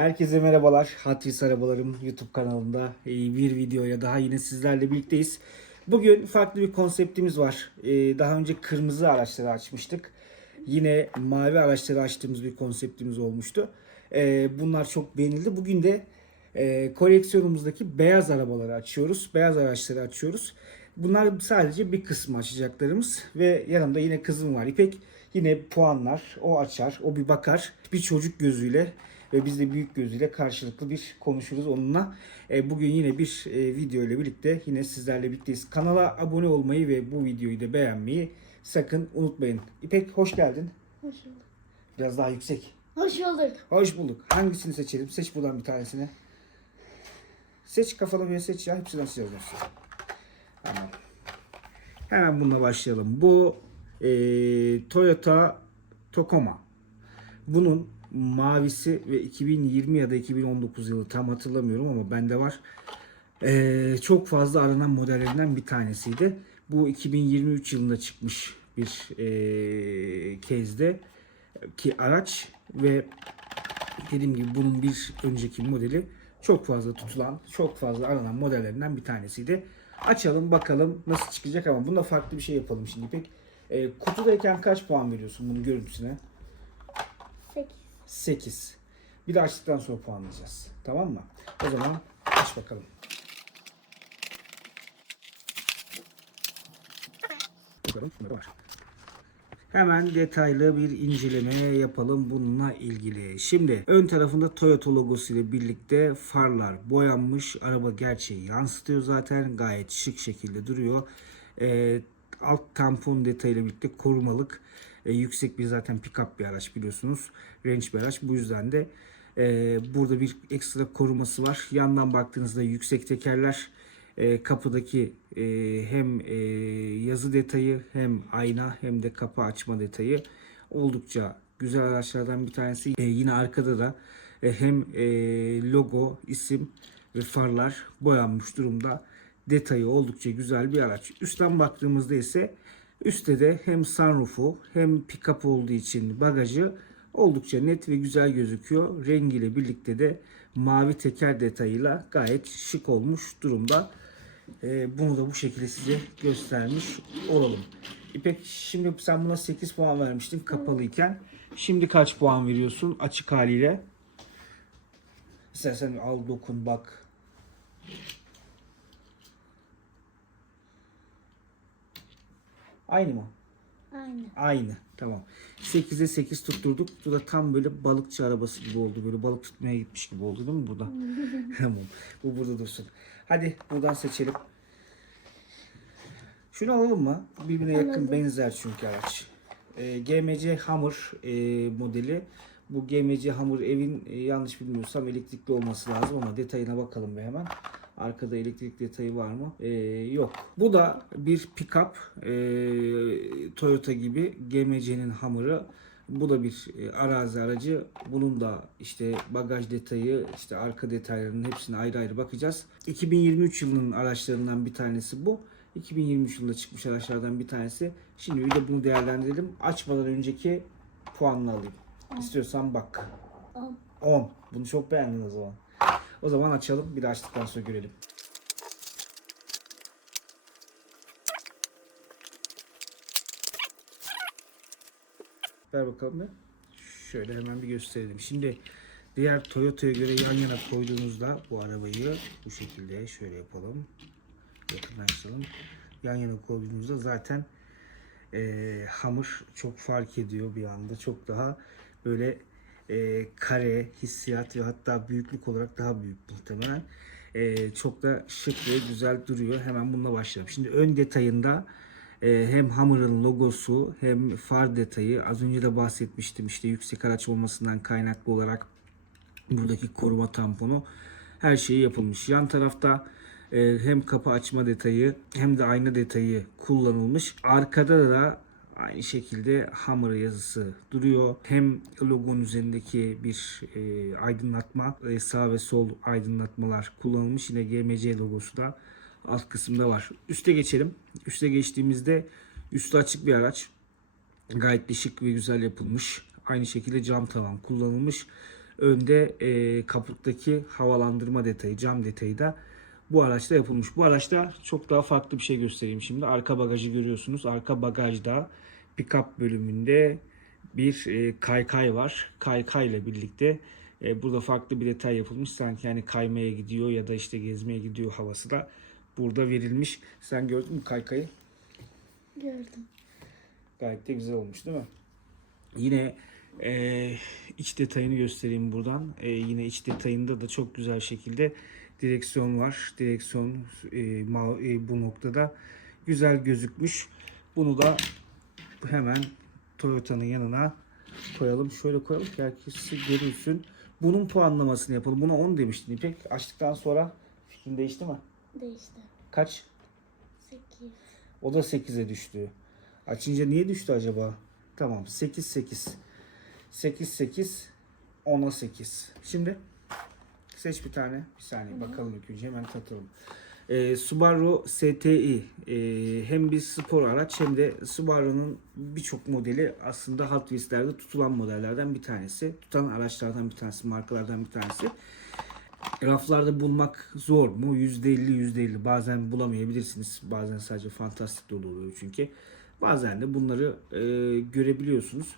Herkese merhabalar. Hatris Arabalarım YouTube kanalında e, bir videoya daha yine sizlerle birlikteyiz. Bugün farklı bir konseptimiz var. E, Daha önce kırmızı araçları açmıştık. Yine mavi araçları açtığımız bir konseptimiz olmuştu. E, Bunlar çok beğenildi. Bugün de koleksiyonumuzdaki beyaz arabaları açıyoruz. Beyaz araçları açıyoruz. Bunlar sadece bir kısmı açacaklarımız ve yanımda yine kızım var İpek. Yine puanlar, o açar, o bir bakar. Bir çocuk gözüyle ve biz de büyük gözüyle karşılıklı bir konuşuruz onunla. E, bugün yine bir e, video ile birlikte yine sizlerle birlikteyiz. Kanala abone olmayı ve bu videoyu da beğenmeyi sakın unutmayın. İpek hoş geldin. Hoş bulduk. Biraz daha yüksek. Hoş bulduk. Hoş bulduk. Hangisini seçelim? Seç buradan bir tanesini. Seç kafalı bir seç ya. Hepsinden hepsini. Tamam. Hemen bununla başlayalım. Bu e, Toyota Tacoma. Bunun mavisi ve 2020 ya da 2019 yılı tam hatırlamıyorum ama bende var. E, çok fazla aranan modellerinden bir tanesiydi. Bu 2023 yılında çıkmış bir e, kezde ki araç ve dediğim gibi bunun bir önceki modeli çok fazla tutulan, çok fazla aranan modellerinden bir tanesiydi. Açalım bakalım nasıl çıkacak ama bunda farklı bir şey yapalım şimdi İpek. E, kutudayken kaç puan veriyorsun bunun görüntüsüne? 8. 8. Bir de açtıktan sonra puanlayacağız. Tamam mı? O zaman aç bakalım. Bakalım ne var. Hemen detaylı bir inceleme yapalım bununla ilgili. Şimdi ön tarafında Toyota logosu ile birlikte farlar boyanmış. Araba gerçeği yansıtıyor zaten. Gayet şık şekilde duruyor. Ee, alt tampon detayıyla birlikte korumalık. Ee, yüksek bir zaten pick-up bir araç biliyorsunuz. Range bir araç. Bu yüzden de e, burada bir ekstra koruması var. Yandan baktığınızda yüksek tekerler e, kapıdaki e, hem e, yazı detayı hem ayna hem de kapı açma detayı oldukça güzel araçlardan bir tanesi. E, yine arkada da e, hem e, logo, isim ve farlar boyanmış durumda. Detayı oldukça güzel bir araç. Üstten baktığımızda ise üstte de hem sunroofu hem pick-up olduğu için bagajı oldukça net ve güzel gözüküyor. Rengiyle birlikte de mavi teker detayıyla gayet şık olmuş durumda. Ee, bunu da bu şekilde size göstermiş olalım. İpek şimdi sen buna 8 puan vermiştin kapalıyken. Şimdi kaç puan veriyorsun açık haliyle? İstersen al dokun bak. Aynı mı? Aynı. Aynı. Tamam. 8'e 8 tutturduk. Bu da tam böyle balıkçı arabası gibi oldu. Böyle balık tutmaya gitmiş gibi oldu değil mi burada? tamam. Bu burada dursun. Hadi buradan seçelim. Şunu alalım mı? Birbirine yakın Alalım. benzer çünkü araç. Ee, GMC Hammer e, modeli. Bu GMC Hammer evin e, yanlış bilmiyorsam elektrikli olması lazım ama detayına bakalım bir hemen. Arkada elektrik detayı var mı? Ee, yok. Bu da bir pick-up e, Toyota gibi GMC'nin Hammer'ı. Bu da bir e, arazi aracı. Bunun da işte bagaj detayı, işte arka detaylarının hepsine ayrı ayrı bakacağız. 2023 yılının araçlarından bir tanesi bu. 2023 yılında çıkmış araçlardan bir tanesi. Şimdi bir de bunu değerlendirelim. Açmadan önceki puanını alayım. İstiyorsan bak. 10. 10. Bunu çok beğendin o zaman. O zaman açalım. Bir de açtıktan sonra görelim. Ver bakalım bir. Şöyle hemen bir gösterelim. Şimdi diğer Toyota'ya göre yan yana koyduğunuzda bu arabayı bu şekilde şöyle yapalım. Yakınlaştıralım. Yan yana koyduğunuzda zaten e, hamur çok fark ediyor bir anda. Çok daha böyle e, kare, hissiyat ve hatta büyüklük olarak daha büyük muhtemelen. E, çok da şık ve güzel duruyor. Hemen bununla başlayalım. Şimdi ön detayında e, hem Hammer'ın logosu hem far detayı az önce de bahsetmiştim işte yüksek araç olmasından kaynaklı olarak buradaki koruma tamponu her şeyi yapılmış. Yan tarafta e, hem kapı açma detayı hem de ayna detayı kullanılmış. Arkada da aynı şekilde Hammer yazısı duruyor. Hem logonun üzerindeki bir e, aydınlatma, e, sağ ve sol aydınlatmalar kullanılmış. Yine GMC logosu da alt kısımda var. Üste geçelim. Üste geçtiğimizde üstü açık bir araç. Gayet de şık ve güzel yapılmış. Aynı şekilde cam tavan kullanılmış. Önde e, kaputtaki havalandırma detayı, cam detayı da bu araçta yapılmış. Bu araçta çok daha farklı bir şey göstereyim şimdi. Arka bagajı görüyorsunuz. Arka bagajda pick-up bölümünde bir e, kaykay var. Kaykay ile birlikte e, burada farklı bir detay yapılmış. Sanki yani kaymaya gidiyor ya da işte gezmeye gidiyor havası da burada verilmiş. Sen gördün mü kaykayı? Gördüm. Gayet de güzel olmuş değil mi? Yine e, iç detayını göstereyim buradan. E, yine iç detayında da çok güzel şekilde direksiyon var. Direksiyon e, ma- e, bu noktada güzel gözükmüş. Bunu da hemen Toyota'nın yanına koyalım. Şöyle koyalım ki herkes görülsün. Bunun puanlamasını yapalım. Buna 10 demiştin İpek. Açtıktan sonra fikrin değişti mi? Değişti. Kaç? 8. O da 8'e düştü. Açınca niye düştü acaba? Tamam 8 8. 8 8 10'a 8. Şimdi seç bir tane. Bir saniye bakalım ilk önce hemen tatalım. Ee, Subaru STI ee, hem bir spor araç hem de Subaru'nun birçok modeli aslında Hot Wheels'lerde tutulan modellerden bir tanesi. Tutan araçlardan bir tanesi, markalardan bir tanesi. Raflarda bulmak zor mu? %50 %50 bazen bulamayabilirsiniz. Bazen sadece fantastik dolu oluyor çünkü. Bazen de bunları e, görebiliyorsunuz.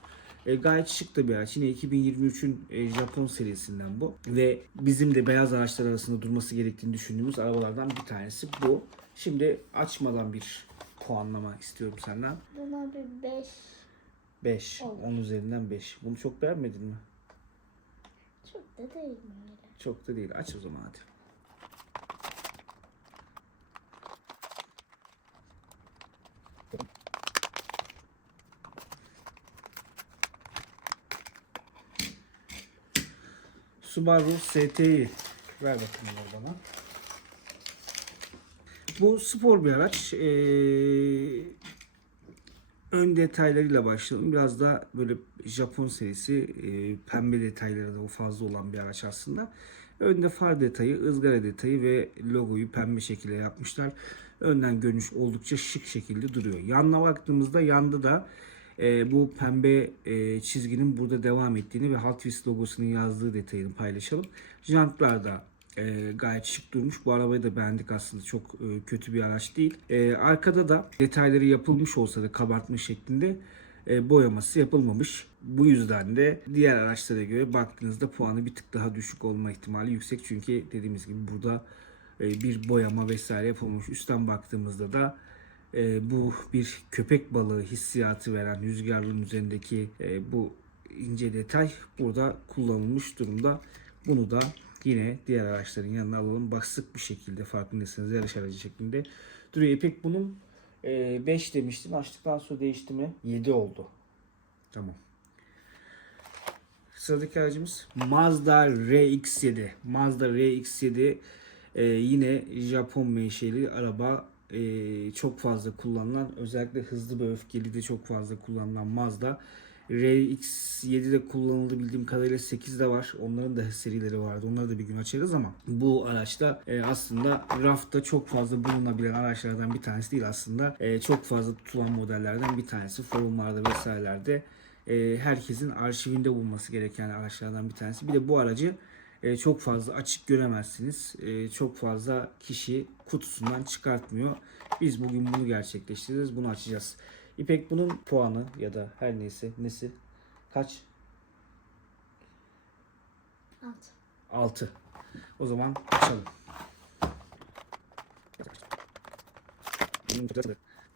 E, gayet şık da bir araç. Yine 2023'ün e, Japon serisinden bu. Ve bizim de beyaz araçlar arasında durması gerektiğini düşündüğümüz arabalardan bir tanesi bu. Şimdi açmadan bir puanlama istiyorum senden. Buna bir 5. 5. Olur. 10 üzerinden 5. Bunu çok beğenmedin mi? Çok da değil mi öyle? Çok da değil. Aç o zaman hadi. Subaru STI. Ver bakayım onu bana. Bu spor bir araç. Ee, ön detaylarıyla başlayalım. Biraz da böyle Japon serisi e, pembe detayları da fazla olan bir araç aslında. Önde far detayı, ızgara detayı ve logoyu pembe şekilde yapmışlar. Önden görünüş oldukça şık şekilde duruyor. Yanına baktığımızda yanda da e, bu pembe e, çizginin burada devam ettiğini ve Hot Wheels logosunun yazdığı detayını paylaşalım. Jantlar da e, gayet şık durmuş. Bu arabayı da beğendik aslında. Çok e, kötü bir araç değil. E, arkada da detayları yapılmış olsa da kabartmış şeklinde e, boyaması yapılmamış. Bu yüzden de diğer araçlara göre baktığınızda puanı bir tık daha düşük olma ihtimali yüksek. Çünkü dediğimiz gibi burada e, bir boyama vesaire yapılmış. Üstten baktığımızda da e, bu bir köpek balığı hissiyatı veren rüzgarlığın üzerindeki e, bu ince detay burada kullanılmış durumda. Bunu da yine diğer araçların yanına alalım. Basık bir şekilde farkındaysanız yarış aracı şeklinde duruyor. İpek bunun 5 demiştin. Açtıktan sonra değişti mi? 7 oldu. Tamam. Sıradaki aracımız Mazda RX-7. Mazda RX-7 e, yine Japon menşeli araba e, çok fazla kullanılan özellikle hızlı ve öfkeli de çok fazla kullanılan Mazda. RX-7'de kullanıldı bildiğim kadarıyla 8 de var. Onların da serileri vardı. Onları da bir gün açarız ama bu araçta e, aslında rafta çok fazla bulunabilen araçlardan bir tanesi değil aslında. E, çok fazla tutulan modellerden bir tanesi. Forumlarda vesairelerde e, herkesin arşivinde bulması gereken araçlardan bir tanesi. Bir de bu aracı e, çok fazla açık göremezsiniz. E, çok fazla kişi kutusundan çıkartmıyor. Biz bugün bunu gerçekleştireceğiz. Bunu açacağız. İpek bunun puanı ya da her neyse nesi kaç? 6. 6. O zaman açalım.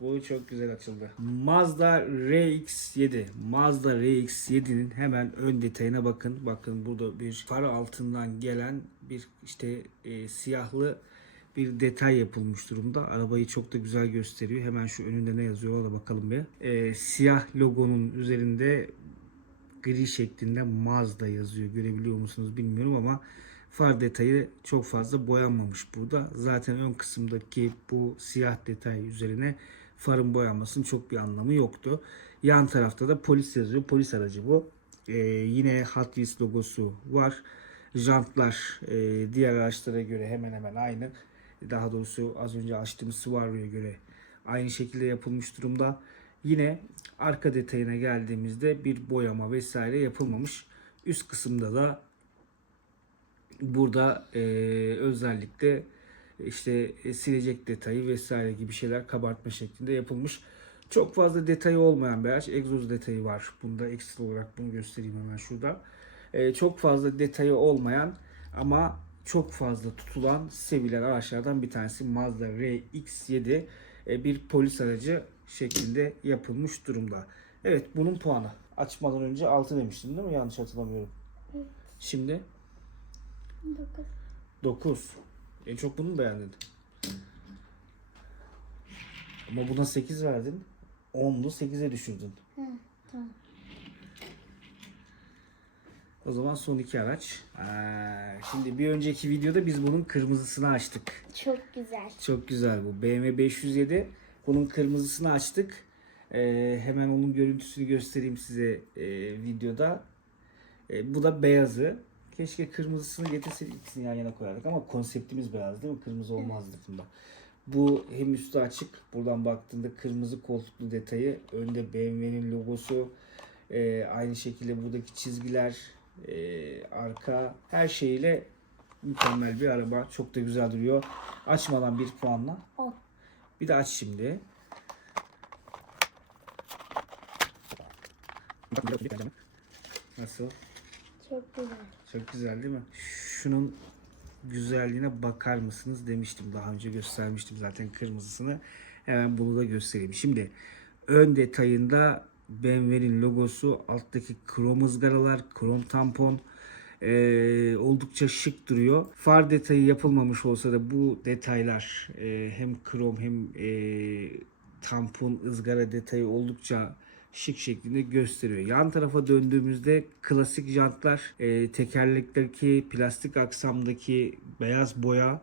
Bu çok güzel açıldı. Mazda RX-7. Mazda RX-7'nin hemen ön detayına bakın. Bakın burada bir far altından gelen bir işte e, siyahlı bir detay yapılmış durumda. Arabayı çok da güzel gösteriyor. Hemen şu önünde ne yazıyor ona bakalım bir. E, siyah logonun üzerinde gri şeklinde Mazda yazıyor. Görebiliyor musunuz bilmiyorum ama far detayı çok fazla boyanmamış burada. Zaten ön kısımdaki bu siyah detay üzerine farın boyanmasının çok bir anlamı yoktu. Yan tarafta da polis yazıyor. Polis aracı bu. Ee, yine Hot Wheels logosu var. Jantlar e, diğer araçlara göre hemen hemen aynı. Daha doğrusu az önce açtığımız Subaru'ya göre aynı şekilde yapılmış durumda. Yine arka detayına geldiğimizde bir boyama vesaire yapılmamış. Üst kısımda da Burada e, özellikle işte e, silecek detayı vesaire gibi şeyler kabartma şeklinde yapılmış. Çok fazla detayı olmayan bir araç. Egzoz detayı var. Bunda ekstra olarak bunu göstereyim hemen şurada. E, çok fazla detayı olmayan ama çok fazla tutulan, sevilen araçlardan bir tanesi Mazda RX-7 e, bir polis aracı şeklinde yapılmış durumda. Evet bunun puanı. Açmadan önce 6 demiştim değil mi? Yanlış hatırlamıyorum. Evet. Şimdi Dokuz. 9. En çok bunu mu beğendin? Ama buna 8 verdin. 10'lu 8'e düşürdün. He, tamam. O zaman son iki araç. Aa, şimdi bir önceki videoda biz bunun kırmızısını açtık. Çok güzel. Çok güzel bu. BMW 507. Bunun kırmızısını açtık. Ee, hemen onun görüntüsünü göstereyim size e, videoda. E, bu da beyazı. Keşke kırmızısını getirseydik ikisini yan yana koyardık ama konseptimiz beyaz değil mi? Kırmızı olmazdı bunda. Bu hem üstü açık. Buradan baktığında kırmızı koltuklu detayı. Önde BMW'nin logosu. e, aynı şekilde buradaki çizgiler. e, arka. Her şeyiyle mükemmel bir araba. Çok da güzel duruyor. Açmadan bir puanla. On. Bir de aç şimdi. Nasıl? Çok güzel. Çok güzel değil mi? Şunun güzelliğine bakar mısınız demiştim. Daha önce göstermiştim zaten kırmızısını. Hemen bunu da göstereyim. Şimdi ön detayında BMW'nin logosu, alttaki krom ızgaralar, krom tampon eee, oldukça şık duruyor. Far detayı yapılmamış olsa da bu detaylar eee, hem krom hem eee, tampon ızgara detayı oldukça şık şeklinde gösteriyor. Yan tarafa döndüğümüzde klasik jantlar, e, tekerlekteki plastik aksamdaki beyaz boya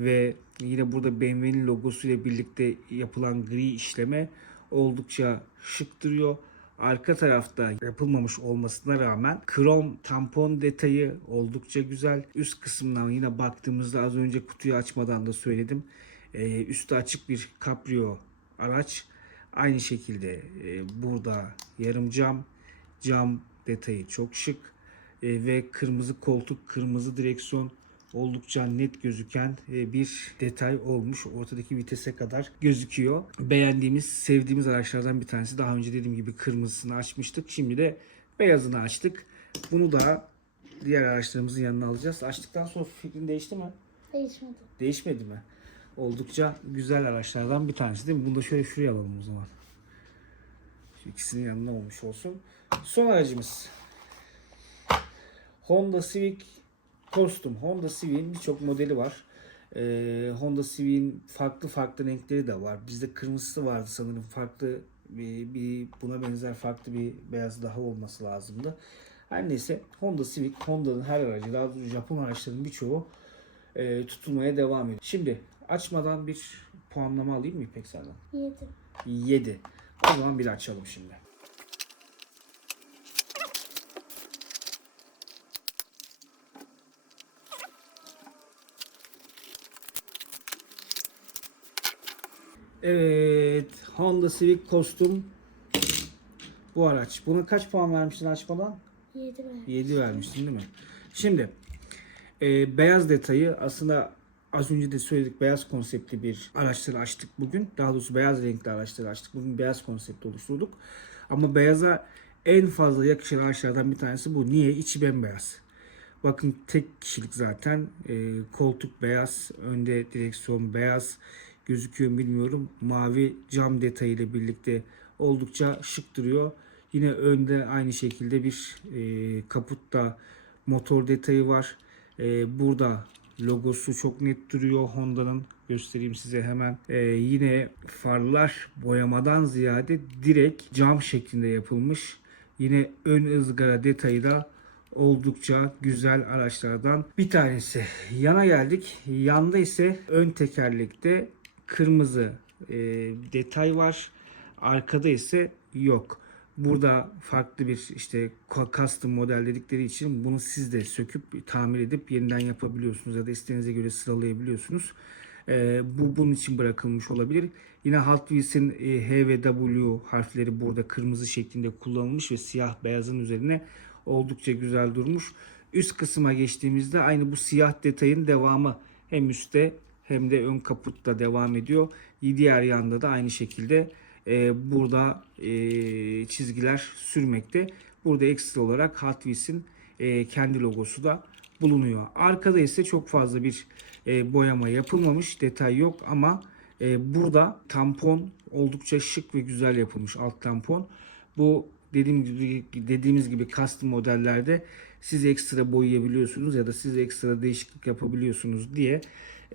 ve yine burada BMW'nin logosu ile birlikte yapılan gri işleme oldukça şık duruyor. Arka tarafta yapılmamış olmasına rağmen krom tampon detayı oldukça güzel. Üst kısımdan yine baktığımızda az önce kutuyu açmadan da söyledim. Ee, üstü açık bir kabrio araç. Aynı şekilde e, burada yarım cam, cam detayı çok şık E, ve kırmızı koltuk, kırmızı direksiyon oldukça net gözüken e, bir detay olmuş. Ortadaki vitese kadar gözüküyor. Beğendiğimiz, sevdiğimiz araçlardan bir tanesi. Daha önce dediğim gibi kırmızısını açmıştık. Şimdi de beyazını açtık. Bunu da diğer araçlarımızın yanına alacağız. Açtıktan sonra fikrin değişti mi? Değişmedi. Değişmedi mi? Oldukça güzel araçlardan bir tanesi değil mi? Bunu da şöyle şuraya alalım o zaman. Şu ikisinin yanına olmuş olsun. Son aracımız. Honda Civic Custom. Honda Civic'in birçok modeli var. Ee, Honda Civic'in farklı farklı renkleri de var. Bizde kırmızısı vardı sanırım. Farklı bir, bir buna benzer farklı bir beyaz daha olması lazımdı. Her neyse Honda Civic, Honda'nın her aracı, daha doğrusu Japon araçlarının birçoğu e, tutulmaya devam ediyor. Şimdi açmadan bir puanlama alayım mı İpek senden? Yedi. 7. O zaman bir açalım şimdi. Evet, Honda Civic Custom bu araç. Buna kaç puan vermiştin açmadan? Yedi mi? 7 vermiştin değil mi? Şimdi e, beyaz detayı aslında az önce de söyledik beyaz konseptli bir araçları açtık bugün. Daha doğrusu beyaz renkli araçları açtık. Bugün beyaz konsepti oluşturduk. Ama beyaza en fazla yakışan araçlardan bir tanesi bu. Niye? İçi bembeyaz. Bakın tek kişilik zaten. E, koltuk beyaz, önde direksiyon beyaz gözüküyor mu bilmiyorum. Mavi cam detayıyla birlikte oldukça şık duruyor. Yine önde aynı şekilde bir e, kaputta motor detayı var. E, burada logosu çok net duruyor Honda'nın. Göstereyim size hemen. E, yine farlar boyamadan ziyade direkt cam şeklinde yapılmış. Yine ön ızgara detayı da oldukça güzel araçlardan bir tanesi. Yana geldik. Yanda ise ön tekerlekte kırmızı e, detay var. Arkada ise yok. Burada farklı bir işte custom model dedikleri için bunu siz de söküp tamir edip yeniden yapabiliyorsunuz ya da istediğinize göre sıralayabiliyorsunuz. Ee, bu bunun için bırakılmış olabilir. Yine Hot Wheels'in e, H ve W harfleri burada kırmızı şeklinde kullanılmış ve siyah beyazın üzerine oldukça güzel durmuş. Üst kısma geçtiğimizde aynı bu siyah detayın devamı hem üstte hem de ön kaputta devam ediyor. Diğer yanda da aynı şekilde e, burada e, çizgiler sürmekte. Burada ekstra olarak Hot Wheels'in e, kendi logosu da bulunuyor. Arkada ise çok fazla bir e, boyama yapılmamış, detay yok ama e, burada tampon oldukça şık ve güzel yapılmış alt tampon. Bu dediğim gibi dediğimiz gibi custom modellerde siz ekstra boyayabiliyorsunuz ya da siz ekstra değişiklik yapabiliyorsunuz diye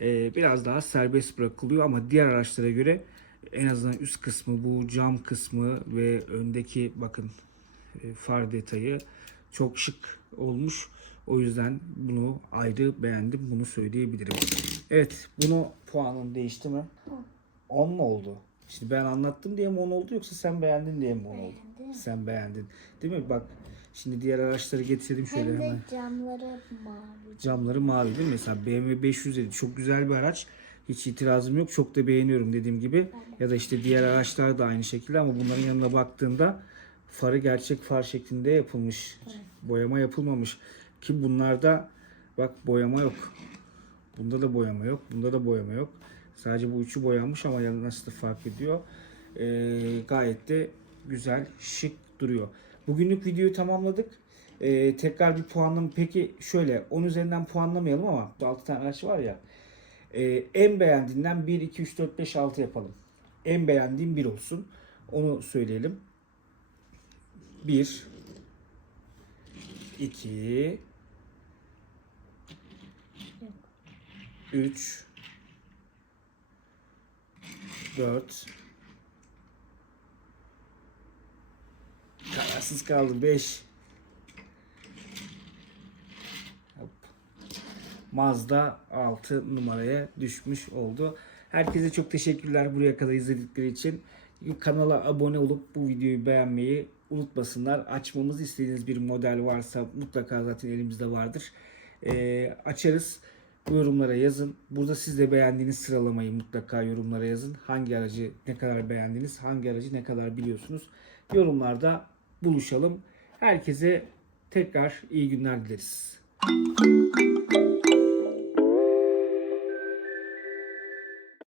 e, biraz daha serbest bırakılıyor ama diğer araçlara göre en azından üst kısmı bu cam kısmı ve öndeki bakın e, far detayı çok şık olmuş. O yüzden bunu ayrı beğendim. Bunu söyleyebilirim. Evet. Bunu puanın değişti mi? 10 mu oldu? Şimdi ben anlattım diye mi 10 oldu yoksa sen beğendin diye mi 10 oldu? Beğendim. Sen beğendin. Değil mi? Bak şimdi diğer araçları getirelim şöyle Hem de hemen. camları mavi. Camları mavi değil mi? Mesela BMW 507 çok güzel bir araç. Hiç itirazım yok. Çok da beğeniyorum dediğim gibi. Ya da işte diğer araçlar da aynı şekilde ama bunların yanına baktığında farı gerçek far şeklinde yapılmış. Boyama yapılmamış. Ki bunlarda bak boyama yok. Bunda da boyama yok. Bunda da boyama yok. Sadece bu üçü boyanmış ama nasıl da fark ediyor. Ee, gayet de güzel, şık duruyor. Bugünlük videoyu tamamladık. Ee, tekrar bir puanlama. Peki şöyle 10 üzerinden puanlamayalım ama 6 tane araç var ya. Ee, en beğendiğinden 1, 2, 3, 4, 5, 6 yapalım. En beğendiğim 1 olsun. Onu söyleyelim. 1 2 3 4 Kararsız kaldı 5 Mazda 6 numaraya düşmüş oldu. Herkese çok teşekkürler buraya kadar izledikleri için. Kanala abone olup bu videoyu beğenmeyi unutmasınlar. Açmamızı istediğiniz bir model varsa mutlaka zaten elimizde vardır. Ee, açarız. Yorumlara yazın. Burada siz de beğendiğiniz sıralamayı mutlaka yorumlara yazın. Hangi aracı ne kadar beğendiniz, hangi aracı ne kadar biliyorsunuz. Yorumlarda buluşalım. Herkese tekrar iyi günler dileriz.